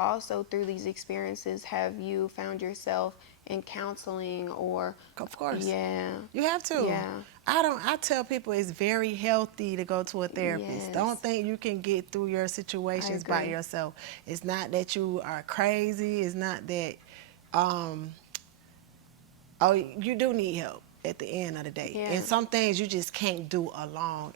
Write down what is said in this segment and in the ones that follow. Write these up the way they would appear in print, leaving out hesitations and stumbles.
also through these experiences, have you found yourself in counseling or? Of course. Yeah. You have to. Yeah. I tell people it's very healthy to go to a therapist. Don't Yes. think you can get through your I situations by agree. yourself. It's not that you are crazy. It's not that um oh, you do need help at the end of the day. Yeah. And some things you just can't do alone.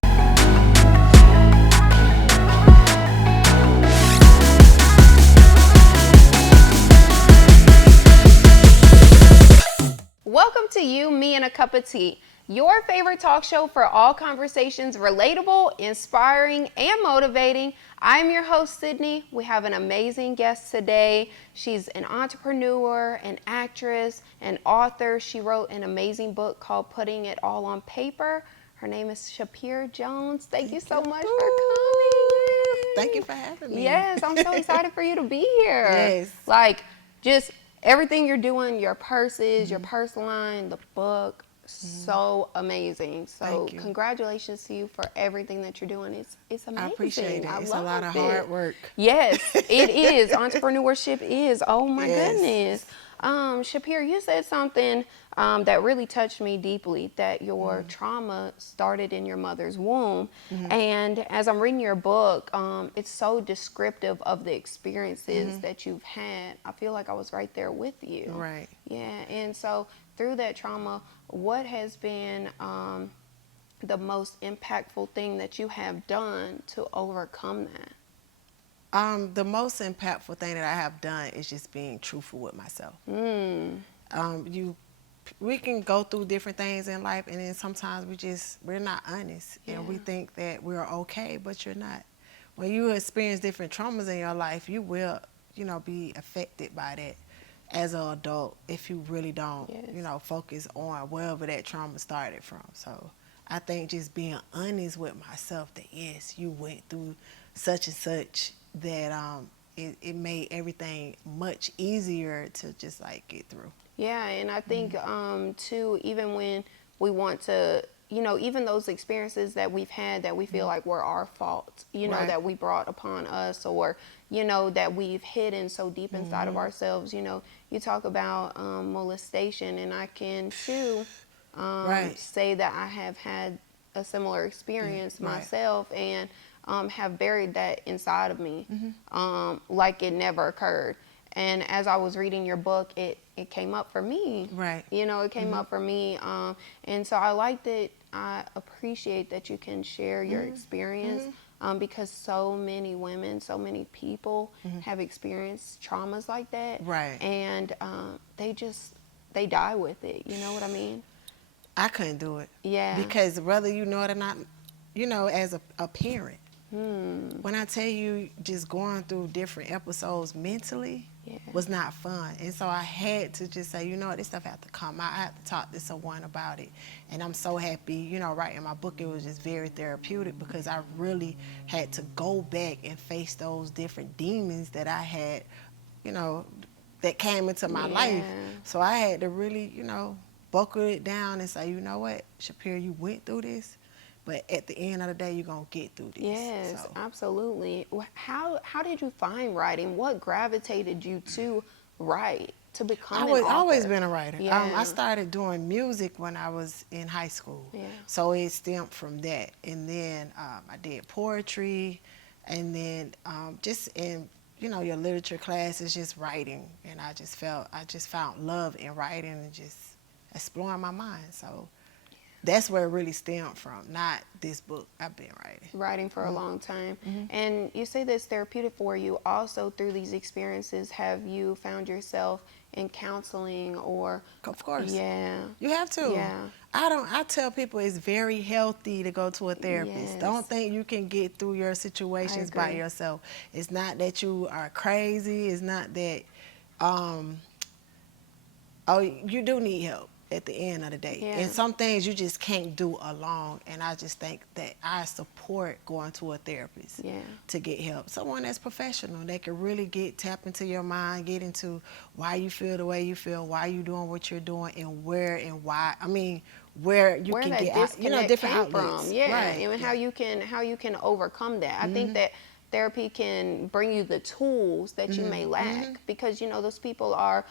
Welcome to You, Me, and a Cup of Tea, your favorite talk show for all conversations relatable, inspiring, and motivating. I'm your host, Sydney. We have an amazing guest today. She's an entrepreneur, an actress, an author. She wrote an amazing book called Putting It All on Paper. Her name is Shupier Jones. Thank you so much for coming. Thank you for having me. Yes, I'm so excited for you to be here. Yes. Like, just everything you're doing, your purses, your purse line, the book, so amazing. So Thank you. congratulations to you for everything that you're doing. It's amazing. I appreciate it. It's a love lot of it. hard work. Yes, it is. Entrepreneurship is. Oh my Yes. goodness. Shupier, you said something that really touched me deeply, that your trauma started in your mother's womb. And as I'm reading your book, it's so descriptive of the experiences that you've had. I feel like I was right there with you. Right. Yeah. And so through that trauma, what has been the most impactful thing that you have done to overcome that? The most impactful thing that I have done is just being truthful with myself. We can go through different things in life, and then sometimes we're not honest, and we think that we're okay, but you're not. When you experience different traumas in your life, you will, be affected by that as an adult if you really don't, focus on wherever that trauma started from. So I think just being honest with myself that yes, you went through such and such, that it made everything much easier to just like get through. Yeah, and I think too, even when we want to, even those experiences that we've had that we feel like were our fault, Right. that we brought upon us, or that we've hidden so deep inside of ourselves. You talk about molestation, and I can too Right. say that I have had a similar experience Right. myself, and have buried that inside of me, like it never occurred. And as I was reading your book, it came up for me. Right. It came up for me. And so I like that. I appreciate that you can share your experience, because so many women, so many people have experienced traumas like that. Right. And they die with it. You know what I mean? I couldn't do it. Yeah. Because whether you know it or not, as a parent, when I tell you just going through different episodes mentally was not fun. And so I had to just say, this stuff had to come out. I had to talk to someone about it. And I'm so happy, writing my book, it was just very therapeutic because I really had to go back and face those different demons that I had, that came into my life. So I had to really, buckle it down and say, you know what, Shupier, you went through this. But at the end of the day, you're going to get through this. Yes, so. Absolutely. How did you find writing? What gravitated you to write, to become an author? I've always been a writer. Yeah. I started doing music when I was in high school. Yeah. So it stemmed from that. And then I did poetry. And then just in, your literature classes, just writing. And I just found love in writing and just exploring my mind. So that's where it really stemmed from, not this book I've been writing. Writing for a long time. And you say that's therapeutic for you. Also, through these experiences, have you found yourself in counseling or? Of course. Yeah. You have to. Yeah. I tell people it's very healthy to go to a therapist. Yes. Don't think you can get through your situations by yourself. It's not that you are crazy. It's not that you do need help at the end of the day. Yeah. And some things you just can't do alone. And I just think that I support going to a therapist to get help. Someone that's professional, that can really tap into your mind, get into why you feel the way you feel, why you doing what you're doing, and where and why. I mean, where you can get out, different outlets. From. Yeah. Right. And how you can overcome that. I think that therapy can bring you the tools that you may lack, because you know those people are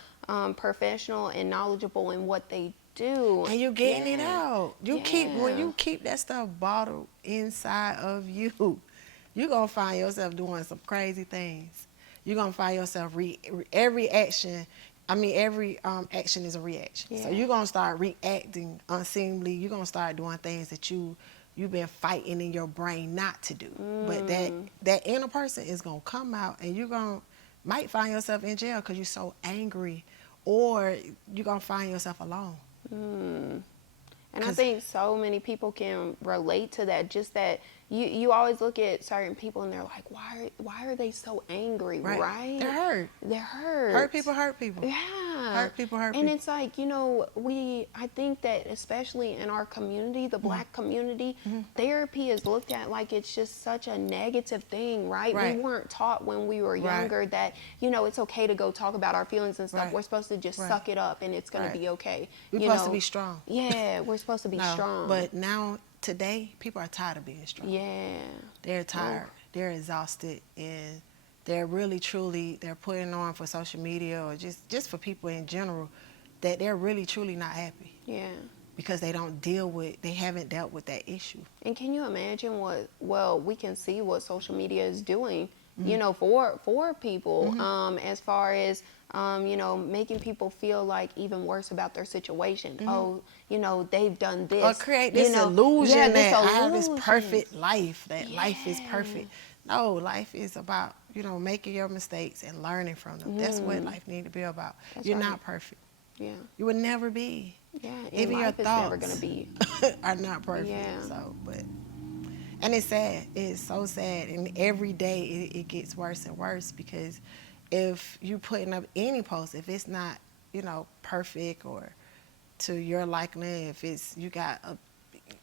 professional and knowledgeable in what they do. And you getting it out. When you keep that stuff bottled inside of you, you're gonna find yourself doing some crazy things. You're gonna find yourself every action is a reaction. So you're gonna start reacting unseemly. You're gonna start doing things that you've been fighting in your brain not to do. But that inner person is gonna come out, and might find yourself in jail because you're so angry, or you're gonna find yourself alone. And I think so many people can relate to that. Just that you always look at certain people and they're like, why are they so angry, right? They're hurt. They're hurt. Hurt people hurt people. Yeah. Hurt people hurt people. And it's like, you know, I think that especially in our community, the Black community, therapy is looked at like it's just such a negative thing, right? We weren't taught when we were younger that, you know, it's okay to go talk about our feelings and stuff. We're supposed to just suck it up and it's going to be okay. We're supposed to be strong. Yeah, we're supposed to be strong. But now, today, people are tired of being strong. Yeah. They're tired. They're exhausted, and they're really, truly, they're putting on for social media or just for people in general that they're really, truly not happy. Yeah. Because they haven't dealt with that issue. And can you imagine we can see what social media is doing, you know, for people, as far as, you know, making people feel like even worse about their situation. Oh, you know, they've done this. Or create this illusion that I have this perfect life, that life is perfect. No, life is about, you know, making your mistakes and learning from them. That's what life needs to be about. You're not perfect. Yeah. You would never be. Yeah. Even your thoughts never gonna be. are not perfect. Yeah. So, and it's sad. It's so sad. And every day it gets worse and worse, because if you putting up any post, if it's not, you know, perfect or to your liking, if it's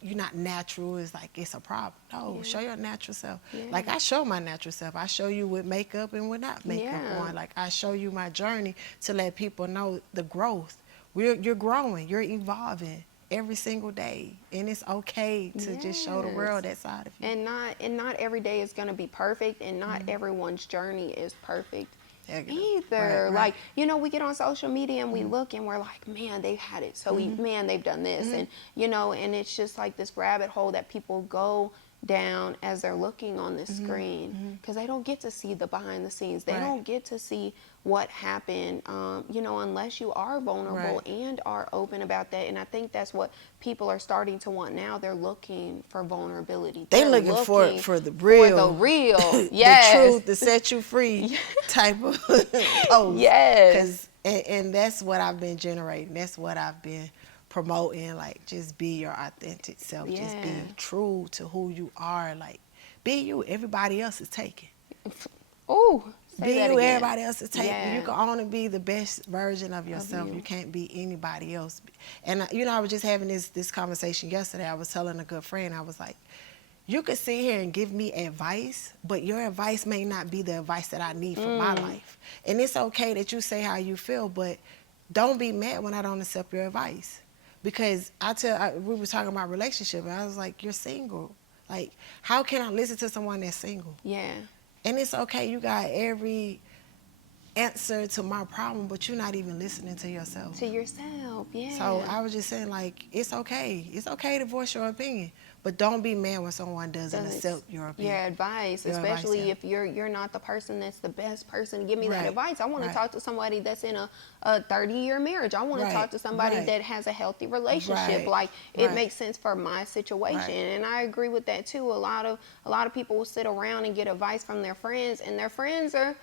you're not natural, it's like it's a problem. No, show your natural self. Like I show my natural self. I show you with makeup and without makeup on. Like I show you my journey to let people know the growth. You're growing, you're evolving every single day, and it's okay to just show the world that side of you. And not every day is going to be perfect, and not everyone's journey is perfect either. Right. Like, you know, we get on social media and we look and we're like, man, they've had it so man, they've done this, and you know, and it's just like this rabbit hole that people go down as they're looking on the screen, because they don't get to see the behind the scenes. They don't get to see what happened, you know, unless you are vulnerable and are open about that. And I think that's what people are starting to want now. They're looking for vulnerability. They're looking for the real. Yes. The truth to set you free type of post. Yes. And that's what I've been generating. That's what I've been promoting. Like, just be your authentic self. Just be true to who you are. Like, be you. Everybody else is taken. Oh, be you. Everybody else is taken. You can only be the best version of yourself. You can't be anybody else. And you know, I was just having this conversation yesterday. I was telling a good friend, I was like, you could sit here and give me advice, but your advice may not be the advice that I need for my life. And it's okay that you say how you feel, but don't be mad when I don't accept your advice. Because we were talking about relationship, and I was like, you're single. Like, how can I listen to someone that's single? Yeah. And it's okay, you got every answer to my problem, but you're not even listening to yourself. To yourself, yeah. So I was just saying, like, it's okay. It's okay to voice your opinion, but don't be mad when someone doesn't accept your opinion. Your advice, especially if you're not the person that's the best person to give me that advice. I want to talk to somebody that's in a 30-year marriage. I want to talk to somebody that has a healthy relationship. Like, it makes sense for my situation. And I agree with that too. A lot of people will sit around and get advice from their friends, and their friends are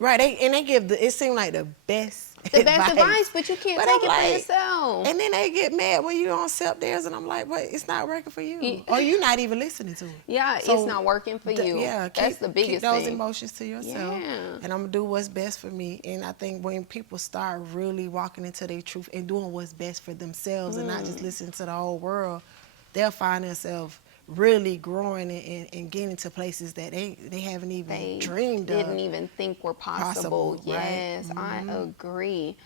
they give it seems like the best advice, but you can't take it for yourself. And then they get mad when you don't accept theirs, and I'm like, but it's not working for you, or you're not even listening to it. Yeah, so it's not working for you. That's the biggest thing. Keep those emotions to yourself, and I'm gonna do what's best for me. And I think when people start really walking into their truth and doing what's best for themselves, and not just listening to the whole world, they'll find themselves really growing and getting to places that they haven't even dreamed of. Didn't even think were possible. Yes, I agree.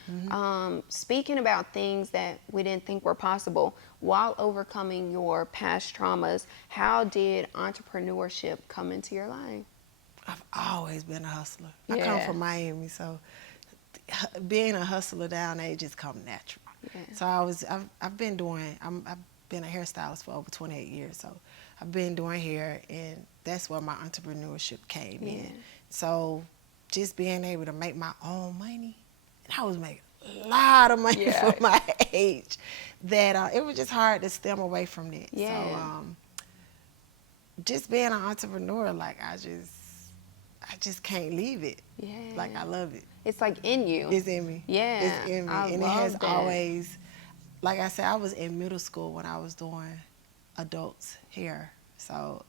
Speaking about things that we didn't think were possible, while overcoming your past traumas, how did entrepreneurship come into your life? I've always been a hustler. Yeah. I come from Miami, so being a hustler down there just come natural. Yeah. So I've been a hairstylist for over 28 years. So I've been doing hair, and that's where my entrepreneurship came in. So just being able to make my own money, and I was making a lot of money for my age, that it was just hard to stem away from that. So just being an entrepreneur, like I just can't leave it. Yeah. Like I love it. It's like in you. It's in me. Yeah. It's in me. And it has always, like I said, I was in middle school when I was doing adults hair. So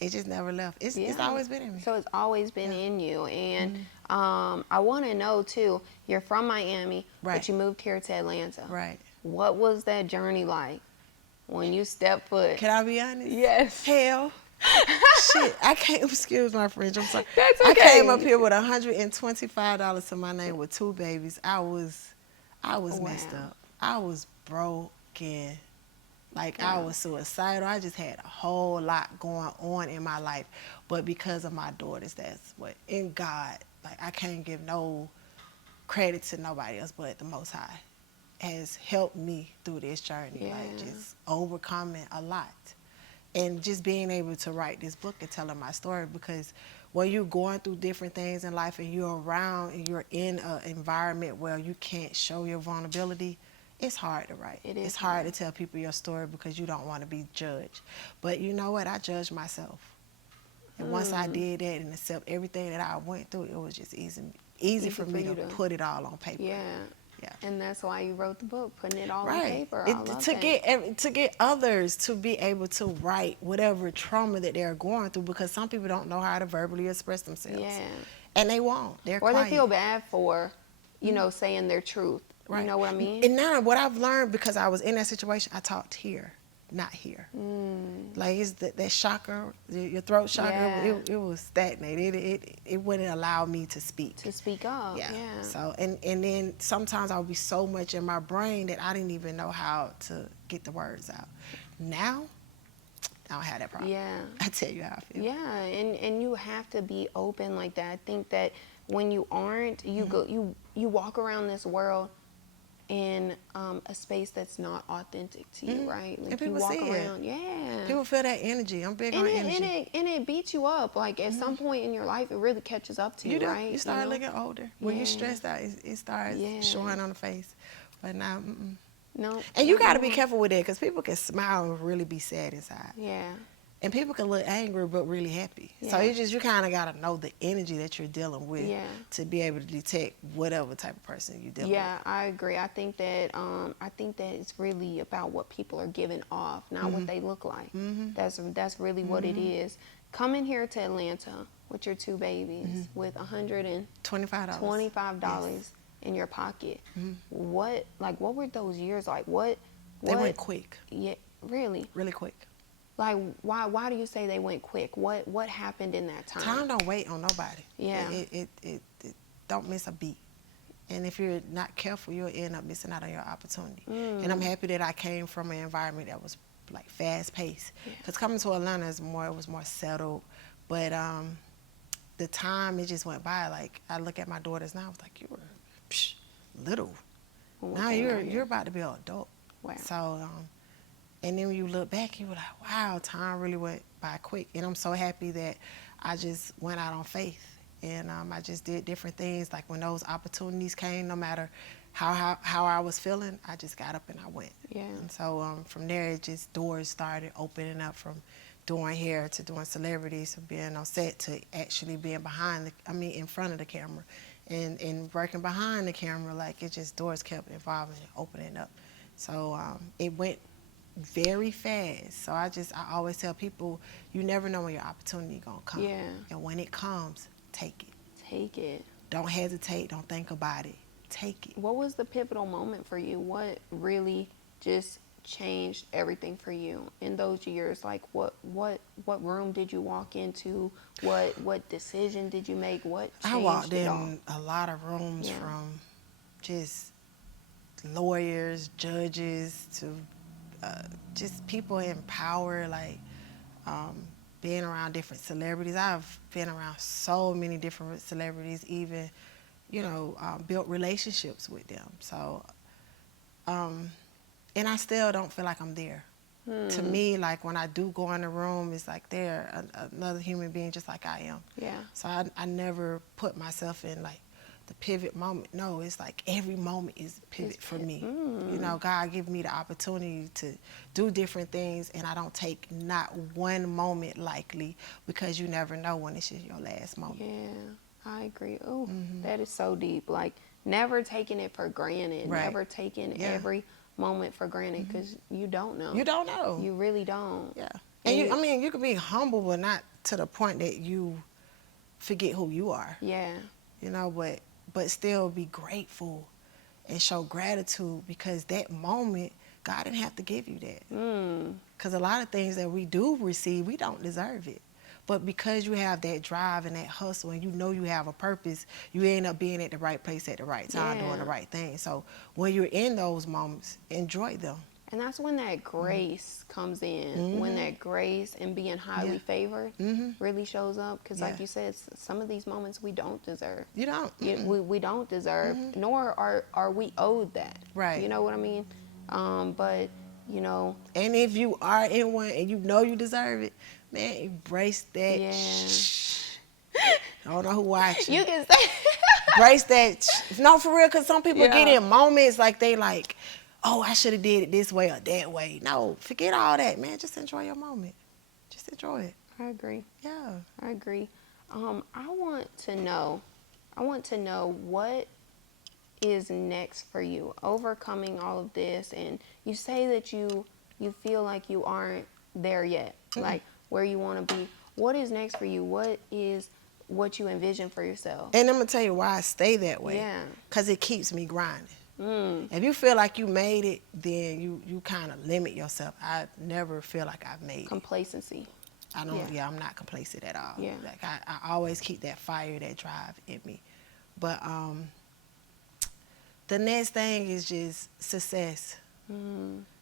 it just never left. It's always been in me. So it's always been in you. And I want to know, too, you're from Miami, but you moved here to Atlanta. Right. What was that journey like when you stepped foot? Can I be honest? Yes. Hell. Shit, I can't, excuse my French, I'm sorry. That's okay. I came up here with $125 to my name with 2 babies. I was messed up. I was broken. Like, I was suicidal. I just had a whole lot going on in my life. But because of my daughters, that's what, in God, like, I can't give no credit to nobody else but the Most High has helped me through this journey. Like, just overcoming a lot. And just being able to write this book and telling my story, because when you're going through different things in life and you're around and you're in an environment where you can't show your vulnerability, it's hard to write. It's hard to tell people your story because you don't want to be judged. But you know what? I judged myself. And once I did that and accept everything that I went through, it was just easy for me to put it all on paper. Yeah. And that's why you wrote the book, putting it all on paper. To get others to be able to write whatever trauma that they're going through, because some people don't know how to verbally express themselves. Yeah. And they won't. They're or quiet. they feel bad for, you know, saying their truth. Right. You know what I mean? And now what I've learned, because I was in that situation, I talked here, not here. Like it's that chakra, your throat chakra, it was stagnated. It wouldn't allow me to speak. To speak up. Yeah. So and then sometimes I would be so much in my brain that I didn't even know how to get the words out. Now, I don't have that problem. Yeah. I tell you how I feel. Yeah, and you have to be open like that. I think that when you aren't, you walk around this world in a space that's not authentic to you, right? Like and people you walk see around, it. People feel that energy. I'm big on energy. And it beats you up. Like at some point in your life, it really catches up to you, right? You start looking older. When you're stressed out, it starts showing on the face. But now, no. And you got to be careful with that, because people can smile and really be sad inside. Yeah. And people can look angry but really happy. So you kind of got to know the energy that you're dealing with to be able to detect whatever type of person you're dealing with. Yeah, I agree. I think that it's really about what people are giving off, not what they look like. That's really what it is. Coming here to Atlanta with your 2 babies with $125 in your pocket. What were those years like? They went quick. Yeah, really? Really quick. Like, why do you say they went quick? What happened in that time? Time don't wait on nobody. Yeah. It don't miss a beat. And if you're not careful, you'll end up missing out on your opportunity. And I'm happy that I came from an environment that was like fast paced. Because coming to Atlanta it was more settled. But the time, it just went by. Like, I look at my daughters now, I was like, you were little. Now you're about to be an adult. Wow. So and then when you look back, you were like, wow, time really went by quick. And I'm so happy that I just went out on faith. And I just did different things. Like when those opportunities came, no matter how I was feeling, I just got up and I went. Yeah. And so from there, it just doors started opening up, from doing hair to doing celebrities, to being on set to actually being in front of the camera. And working behind the camera, like it just, doors kept evolving and opening up. So it went very fast. So I always tell people, you never know when your opportunity gonna come. Yeah. And when it comes, take it. Take it. Don't hesitate. Don't think about it. Take it. What was the pivotal moment for you? What really just changed everything for you in those years? Like what room did you walk into? What decision did you make? What changed I walked it in all? a lot of rooms, from just lawyers, judges, to just people in power, like being around different celebrities. I've been around so many different celebrities, even, you know, built relationships with them. So, and I still don't feel like I'm there. To me, like when I do go in the room, it's like they're another human being just like I am. Yeah. So I never put myself in like the pivot moment. No, it's like every moment is pivot for me. You know, God give me the opportunity to do different things, and I don't take not one moment lightly, because you never know when it's just your last moment. Yeah, I agree. Oh, that is so deep. Like, never taking it for granted. Right. Never taking every moment for granted, because you don't know. You don't know. You really don't. Yeah. And you, I mean, you could be humble, but not to the point that you forget who you are. Yeah. You know, but still be grateful and show gratitude, because that moment, God didn't have to give you that. Because a lot of things that we do receive, we don't deserve it. But because you have that drive and that hustle, and you know you have a purpose, you end up being at the right place at the right time, doing the right thing. So when you're in those moments, enjoy them. And that's when that grace comes in, when that grace and being highly favored really shows up. Because like you said, some of these moments we don't deserve. You don't. We don't deserve, nor are we owed that. Right. You know what I mean? But, you know. And if you are in one and you know you deserve it, man, embrace that. I don't know who watching. You can say. Embrace that. No, for real, because some people get in moments like they like, oh, I should have did it this way or that way. No, forget all that, man. Just enjoy your moment. Just enjoy it. I agree. Yeah. I agree. I want to know what is next for you, overcoming all of this. And you say that you feel like you aren't there yet, like where you want to be. What is next for you? What is what you envision for yourself? And I'm going to tell you why I stay that way. Yeah. Because it keeps me grinding. If you feel like you made it, then you kind of limit yourself. I never feel like I've made Complacency. I don't. Yeah, I'm not complacent at all. Yeah. Like I always keep that fire, that drive in me. But the next thing is just success.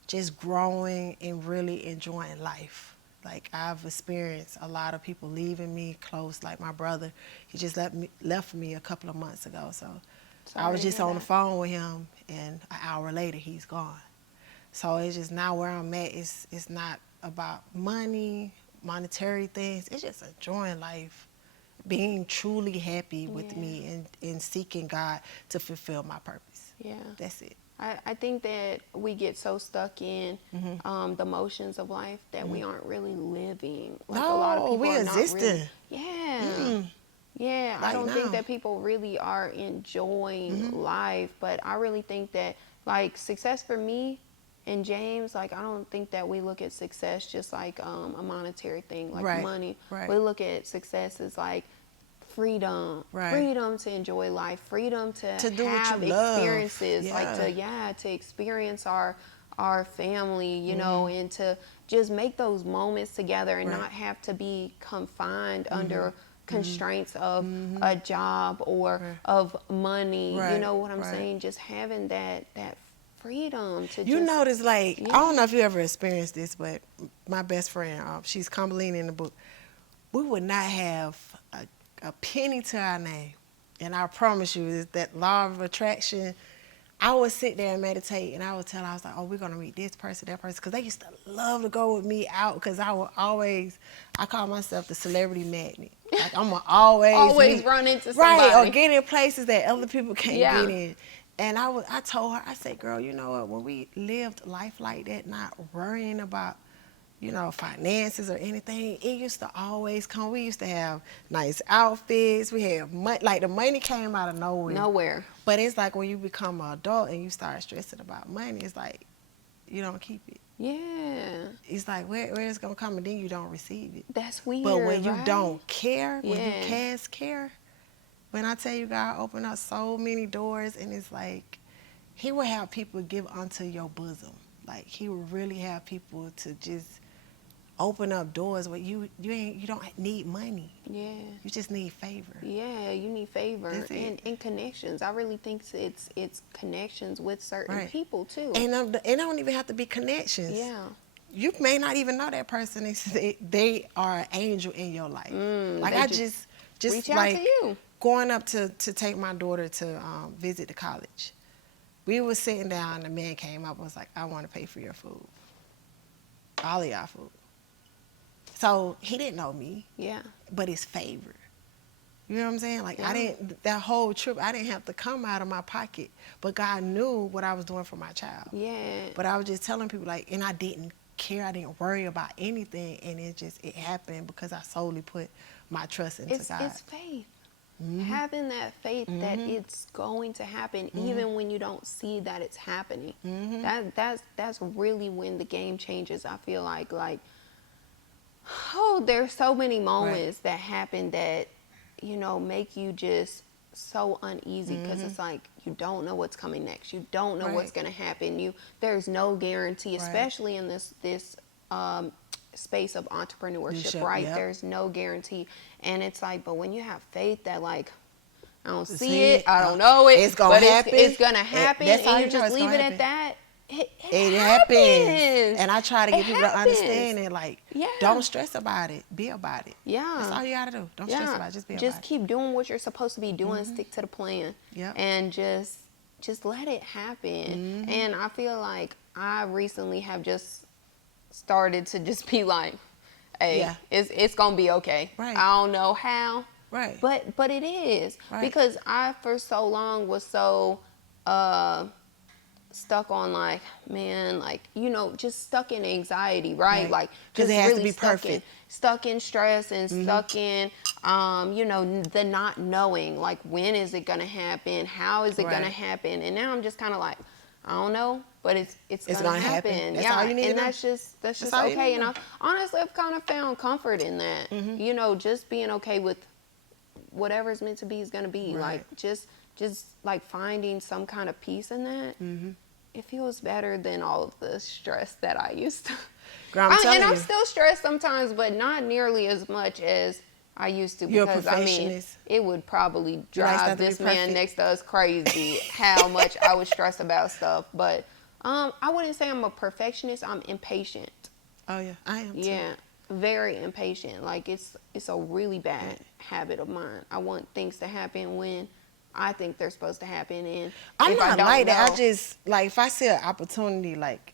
Just growing and really enjoying life. Like, I've experienced a lot of people leaving me close. Like my brother, he just left me a couple of months ago. So I was just on the phone with him, and an hour later he's gone. So it's just now where I'm at. It's not about money, monetary things. It's just enjoying life, being truly happy with me, and seeking God to fulfill my purpose. Yeah, that's it. I think that we get so stuck in the motions of life that we aren't really living. Like, a lot of people we're are not existing. Really, yeah. Like, I don't think that people really are enjoying life, but I really think that, like, success for me and James, like, I don't think that we look at success just like a monetary thing, like money. We look at success as like freedom, freedom to enjoy life, freedom to do have what you experiences, love. like to experience our family, you know, and to just make those moments together and not have to be confined under constraints of a job or of money. You know what I'm saying? Just having that freedom to you notice, like, I don't know if you ever experienced this, but my best friend, she's Cumberland in the book, we would not have a penny to our name. And I promise you, is that law of attraction. I would sit there and meditate, and I would tell her, I was like, oh, we're going to meet this person, that person. Because they used to love to go with me out, because I call myself the celebrity magnet. Like, I'm going to always run into somebody. Right, or get in places that other people can't get in. And I told her, I said, girl, you know what, when we lived life like that, not worrying about, you know, finances or anything, it used to always come. We used to have nice outfits. We had money. Like, the money came out of nowhere. But it's like when you become an adult and you start stressing about money, it's like you don't keep it. Yeah. It's like where it's going to come, and then you don't receive it. That's weird, But when you don't care, when you cast care, when I tell you God opened up so many doors, and it's like he will have people give unto your bosom. Like, he will really have people to just open up doors where you don't need money. Yeah. You just need favor. Yeah, you need favor and connections. I really think it's connections with certain people too. And it don't even have to be connections. Yeah. you may not even know that person. They are an angel in your life. Like I just reach out like to you. going up to take my daughter to visit the college. We were sitting down, and the man came up and was like, I want to pay for your food. All of y'all food. So he didn't know me. Yeah. But his favorite. You know what I'm saying? Like Yeah. that whole trip, I didn't have to come out of my pocket. But God knew what I was doing for my child. Yeah. But I was just telling people, like, and I didn't care. I didn't worry about anything. And it happened because I solely put my trust into God. It's faith. Having that faith that it's going to happen even when you don't see that it's happening. That's really when the game changes. I feel like there's so many moments that happen that make you just so uneasy because it's like you don't know what's coming next. You don't know what's going to happen. There's no guarantee, especially in this space of entrepreneurship, right? Yep. There's no guarantee. And it's like, but when you have faith that I don't see it, I don't know it, it's gonna happen. It's gonna happen, That's how and you you know just it's leave gonna it happen. at that. It happens. And I try to get people to understand it, like, don't stress about it. Be about it. Yeah. That's all you gotta do. Don't stress about it. Just be about it. Just keep doing what you're supposed to be doing. Stick to the plan. Yep. And just let it happen. And I feel like I recently have just started to just be like, hey, it's gonna be okay. Right. I don't know how. Right. But it is. Right. Because I for so long was so stuck on just stuck in anxiety, right? Like because just it has really to be perfect. Stuck in stress and stuck in the not knowing, like, when is it gonna happen? How is it gonna happen? And now I'm just kind of like, I don't know, but it's gonna happen. That's all you need and to know. that's just okay. And I've kind of found comfort in that. Just being okay with whatever's meant to be is gonna be. Right. Like just like finding some kind of peace in that. It feels better than all of the stress that I used to. Girl, I'm still stressed sometimes, but not nearly as much as I used to. You're a Because perfectionist. it would probably like drive stuff to be this man perfect. next to us crazy how much I would stress about stuff. But I wouldn't say I'm a perfectionist. I'm impatient. Oh yeah, I am too. Yeah, very impatient. Like it's a really bad habit of mine. I want things to happen when I think they're supposed to happen, and I'm if not I don't like that. know- I just, like, if I see an opportunity, like,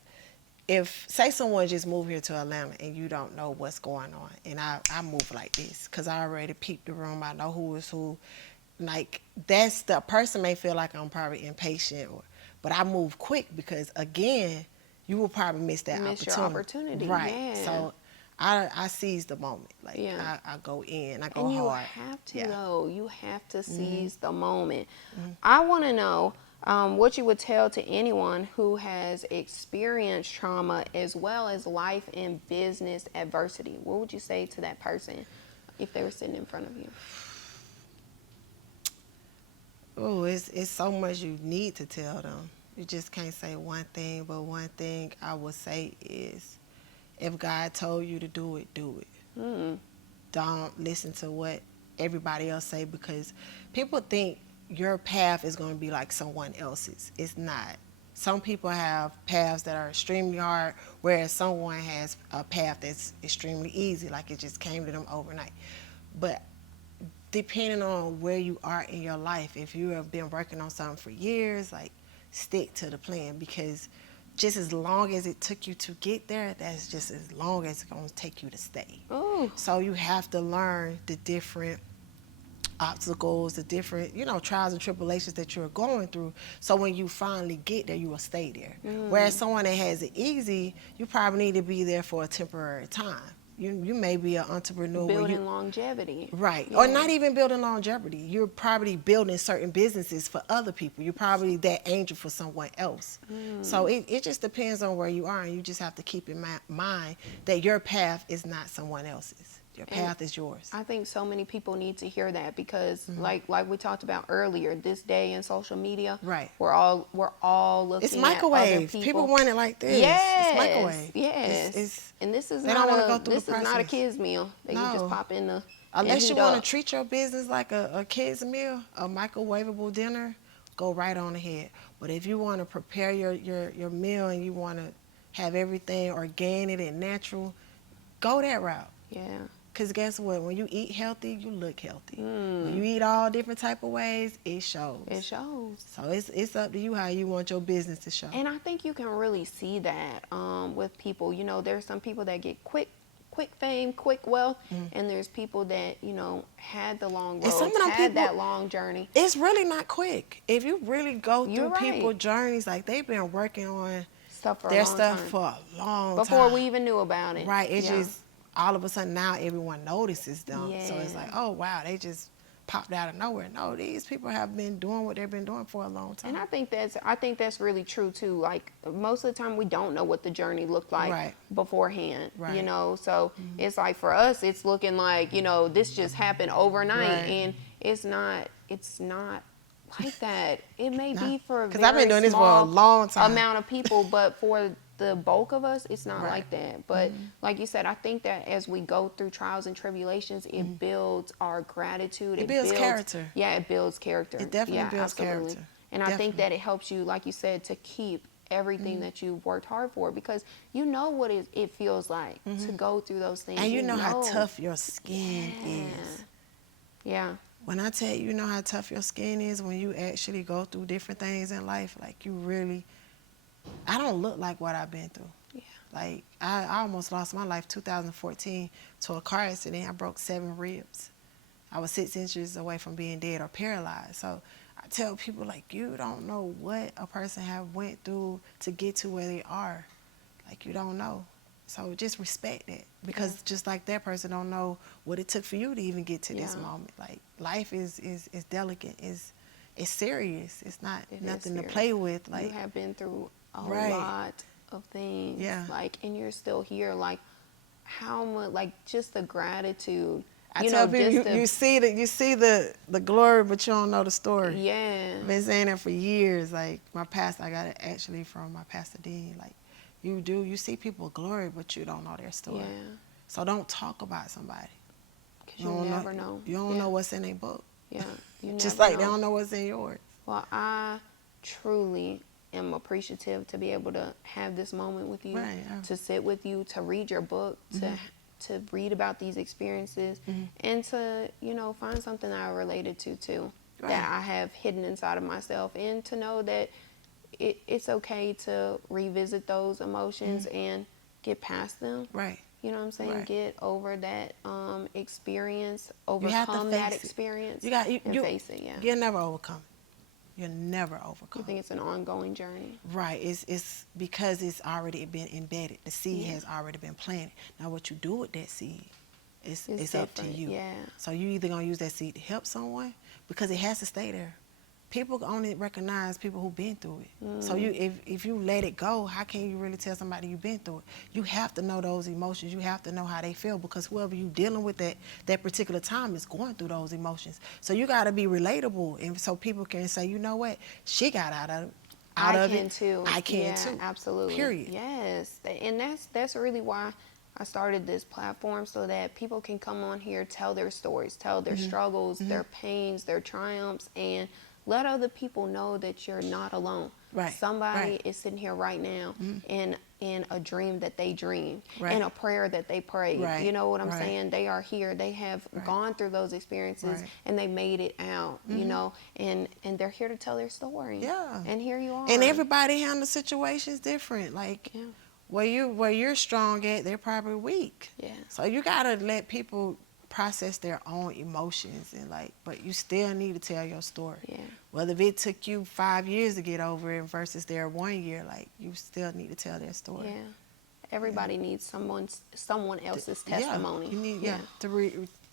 if, say someone just moved here to Atlanta and you don't know what's going on, and I move like this, because I already peeped the room, I know who is who, like, that's, the person may feel like I'm probably impatient, but I move quick because, again, you will probably miss that Your opportunity. Right. Yeah. So I seize the moment. Like, I go in, I go and you hard. have to, though. You have to seize the moment. I want to know what you would tell to anyone who has experienced trauma as well as life and business adversity. What would you say to that person if they were sitting in front of you? Oh, it's so much you need to tell them. You just can't say one thing, but one thing I would say is, if God told you to do it, do it. Don't listen to what everybody else say, because people think your path is going to be like someone else's. It's not. Some people have paths that are extremely hard, whereas someone has a path that's extremely easy, like it just came to them overnight. But depending on where you are in your life, if you have been working on something for years, like, stick to the plan, because just as long as it took you to get there, that's just as long as it's going to take you to stay. Ooh. So you have to learn the different obstacles, the different, trials and tribulations that you're going through. So when you finally get there, you will stay there. Whereas someone that has it easy, you probably need to be there for a temporary time. You may be an entrepreneur. Building longevity. Right. Yeah. Or not even building longevity. You're probably building certain businesses for other people. You're probably that angel for someone else. So it just depends on where you are, and you just have to keep in mind that your path is not someone else's. Your path is yours. I think so many people need to hear that because, like we talked about earlier, this day in social media, Right. We're all looking. It's at microwave. other People want it like this. Yes, It's microwave. Yes. And this is they don't wanna go not through the this is not a process. kid's meal that you just pop in the. Unless you want to treat your business like a kid's meal, a microwavable dinner, go right on ahead. But if you want to prepare your meal and you want to have everything organic and natural, go that route. Yeah. Because guess what? When you eat healthy, you look healthy. When you eat all different type of ways, it shows. It shows. So it's up to you how you want your business to show. And I think you can really see that with people. You know, there's some people that get quick fame, quick wealth, and there's people that, you know, had the long road, had that long journey. It's really not quick. If you really go through right. people's journeys, like they've been working on Stuff for their a long stuff time. for a long time. Before we even knew about it. Right. It's just all of a sudden now everyone notices them. So it's like, oh, wow, they just popped out of nowhere. No, these people have been doing what they've been doing for a long time. And I think that's really true too. Like most of the time we don't know what the journey looked like beforehand. Right. You know, so it's like for us it's looking like, you know, this just happened overnight, and it's not like that. It may be for a very I've been doing this for a long time. amount of people, but for the bulk of us, it's not like that. But like you said, I think that as we go through trials and tribulations, it builds our gratitude. It builds character. Yeah, it builds character. It definitely builds character. And I think that it helps you, like you said, to keep everything that you've worked hard for, because you know what it feels like to go through those things. And you know how tough your skin is. Yeah. When I tell you, you know how tough your skin is when you actually go through different things in life, like you really, I don't look like what I've been through. Yeah. Like I almost lost my life 2014 to a car accident. I broke 7 ribs. I was 6 inches away from being dead or paralyzed. So I tell people, like, you don't know what a person have went through to get to where they are. Like, you don't know. So just respect that, because just like that person don't know what it took for you to even get to this moment. Like, life is delicate. It's serious. It's not nothing to play with. Like, you have been through a lot of things. Yeah. Like, and you're still here. Like, how much? Like, just the gratitude. I tell people, you see the glory, but you don't know the story. Yeah. I've been saying that for years. Like, my pastor, I got it actually from my pastor Dean. Like, you see people glory, but you don't know their story. Yeah. So don't talk about somebody. Because you never know. You don't know what's in their book. Yeah. You never Just like know. they don't know what's in yours. Well, I truly am appreciative to be able to have this moment with you, to sit with you, to read your book, to read about these experiences, and to, you know, find something that I related to too, that I have hidden inside of myself, and to know that it's okay to revisit those emotions and get past them. Right. You know what I'm saying? Right. Get over that experience, overcome that experience, and face it. Yeah. You'll never overcome. You'll never overcome. I think it's an ongoing journey. Right. It's because it's already been embedded. The seed has already been planted. Now, what you do with that seed, it's up to you. Yeah. So you either gonna use that seed to help someone, because it has to stay there. People only recognize people who've been through it. So if you let it go, how can you really tell somebody you've been through it? You have to know those emotions. You have to know how they feel, because whoever you're dealing with that particular time is going through those emotions. So you got to be relatable, and so people can say, you know what, she got out of it. I can too. Absolutely. Period. Yes, and that's really why I started this platform, so that people can come on here, tell their stories, tell their struggles, their pains, their triumphs, and let other people know that you're not alone. Right. Somebody is sitting here right now in a dream that they dreamed, in a prayer that they prayed. Right. You know what I'm saying? They are here. They have gone through those experiences, and they made it out, you know, and they're here to tell their story. Yeah. And here you are. And everybody handles situations different. Like, where you're strong at, they're probably weak. Yeah. So you got to let people process their own emotions, and but you still need to tell your story. Yeah. Whether if it took you 5 years to get over it versus their 1 year, you still need to tell their story. Yeah. Everybody needs someone else's testimony. You need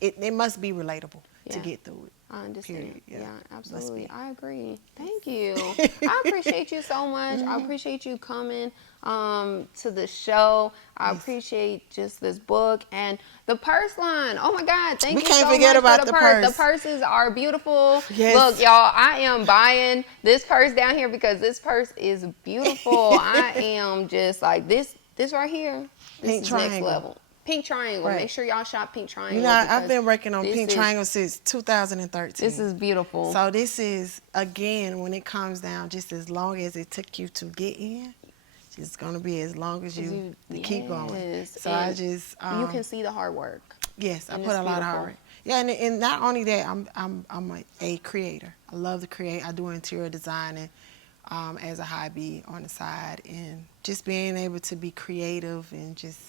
it must be relatable to get through it. I understand. Period. Yeah, absolutely. I agree. Thank you. I appreciate you so much. I appreciate you coming to the show. I appreciate just this book and the purse line. Oh my God, thank you so much. We can't forget about the purse. The purses are beautiful. Yes. Look, y'all, I am buying this purse down here because this purse is beautiful. I am just like this right here. This is next level. Pink Triangle. Right. Make sure y'all shop Pink Triangle. You know, I've been working on Pink Triangle since 2013. This is beautiful. So this is, again, when it comes down, just as long as it took you to get in, It's gonna be as long as you keep going. So and I just you can see the hard work. Yes, I and put it's a lot of beautiful. hard work. Yeah, and not only that, I'm a creator. I love to create. I do interior designing as a hobby on the side, and just being able to be creative and just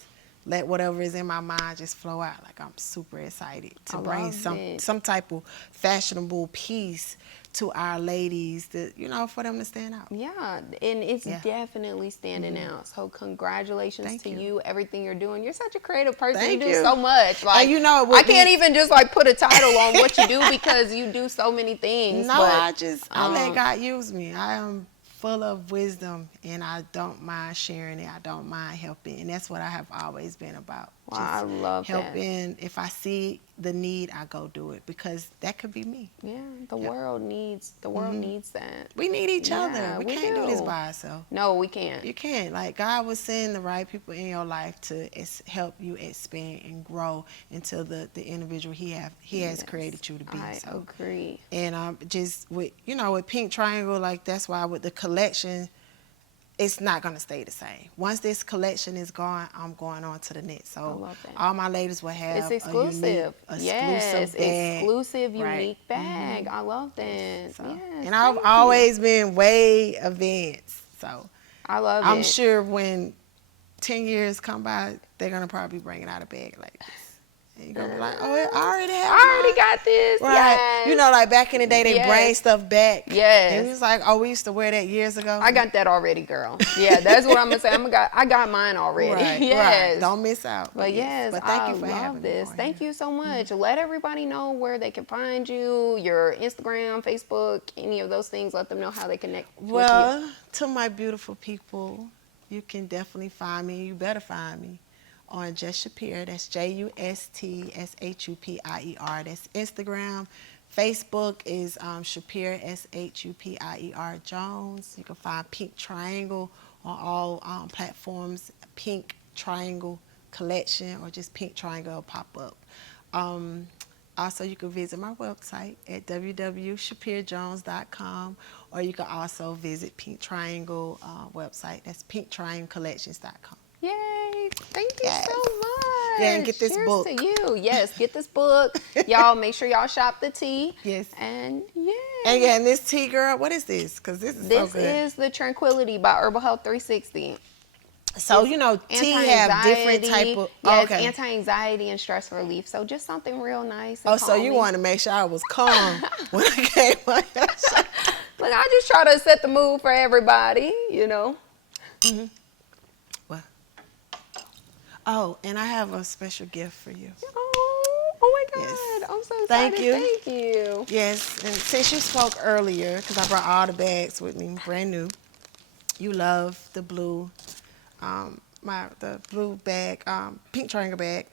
let whatever is in my mind just flow out. Like, I'm super excited to bring some type of fashionable piece to our ladies that, for them to stand out. Yeah, and it's definitely standing out. So congratulations to you, everything you're doing. You're such a creative person. You do so much. Like, and I can't even just like put a title on what you do because you do so many things. No, but, I let God use me. I am full of wisdom, and I don't mind sharing it. I don't mind helping, and that's what I have always been about. Wow, I love helping. If I see the need, I go do it, because that could be me. Yeah, the world needs that. We need each other. We can't do this by ourselves. No, we can't. You can't. Like, God will send the right people in your life to help you expand and grow into the individual He has created you to be. I agree. And just with with Pink Triangle, like, that's why with the collection, it's not going to stay the same. Once this collection is gone, I'm going on to the next. So all my ladies will have it's exclusive. Exclusive, unique bag. I love that. Yes. Yes, and I've always been way advanced. So I love it. I'm sure when 10 years come by, they're going to probably be bringing out a bag like this. And you're going to be like, oh, I already got this. Right. Yes. Like back in the day, they bring stuff back. Yes. And it was like, oh, we used to wear that years ago. I got that already, girl. Yeah, that's what I'm going to say. I got mine already. Right. Yes. Right. Don't miss out. But but thank you for having this. me. Thank you so much. Let everybody know where they can find you, your Instagram, Facebook, any of those things. Let them know how they connect with you. Well, to my beautiful people, you can definitely find me. You better find me on Just Shupier. That's JUSTSHUPIER. That's Instagram. Facebook is Shupier SHUPIER Jones. You can find Pink Triangle on all platforms. Pink Triangle Collection, or just Pink Triangle will pop up. Also, you can visit my website at www.shupierjones.com, or you can also visit Pink Triangle website. That's pinktrianglecollections.com. Yay! Thank you so much. Yeah, and get this book. Cheers to you. Yes, get this book. Y'all make sure y'all shop the tea. Yes. And and this tea, girl, what is this? Because this is so good. This is the Tranquility by Herbal Health 360. So, tea have different type of... anti-anxiety and stress relief. So just something real nice and so you want to make sure I was calm when I came on your show. Look, I just try to set the mood for everybody, Mm-hmm. Oh, and I have a special gift for you. Oh my God. Yes. I'm so excited. Thank you. Yes, and since you spoke earlier, because I brought all the bags with me, brand new. You love the blue, the blue bag, Pink Triangle bag.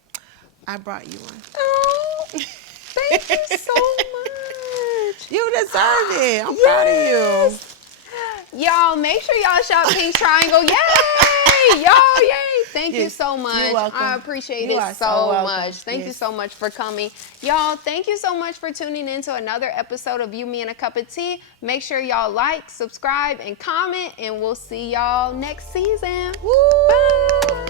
I brought you one. Oh, thank you so much. You deserve it. I'm proud of you. Y'all, make sure y'all shop Pink Triangle. Yay! Y'all, yay! Thank you so much. You're welcome. I appreciate it so much. Thank you so much for coming. Y'all, thank you so much for tuning in to another episode of You, Me, and a Cup of Tea. Make sure y'all like, subscribe, and comment, and we'll see y'all next season. Woo! Bye!